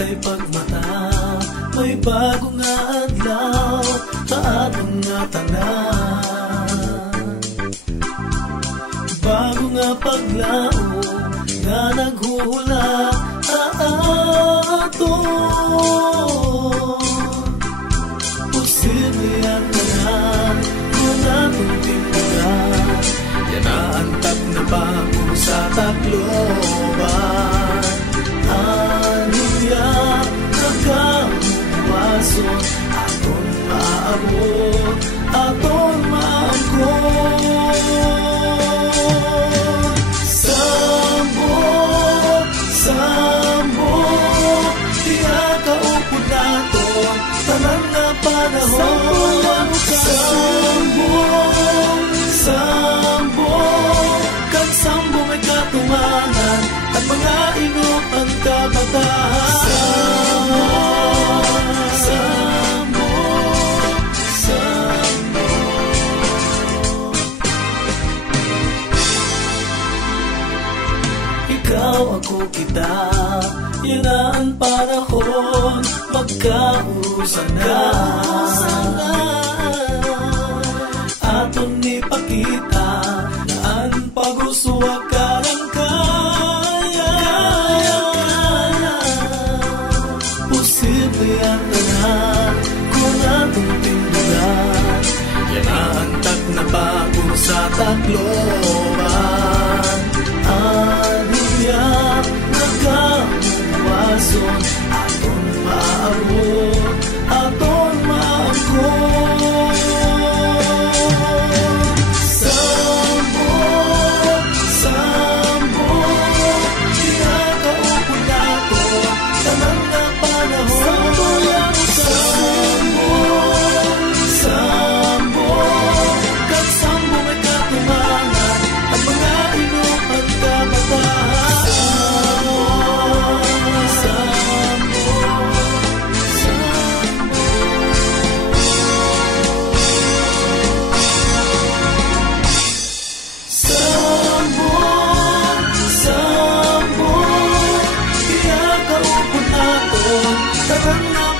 kay pagmata, may bagong nga adlaw sa atong nga tanan. Bago nga paglao nga naghuhula sa aton. Posible ang tanan kung atong tindagan, yan naantag na bago sa takloban. Aniya nagkamuwason, aton maabot, aton maangkon. Tanan na panahon, sambong, kang sambong ay katumanan at mga inok ang kabatahan. Ikaw, ako, kita, yan ang panahon, magkausan na. Aton ipakita na ang pag-uswa ka ng kaya. Posible ang tanan kung atong tindugan, yan ang tag na bago sa takloban. Aniya nagkamuwason, aton maabot, aton maangkon. Sambong, pinakaupon naton, tanan na panahon. Sambong, kag sambong ay katumanan, ang mga inok at kabatahan. Tanan na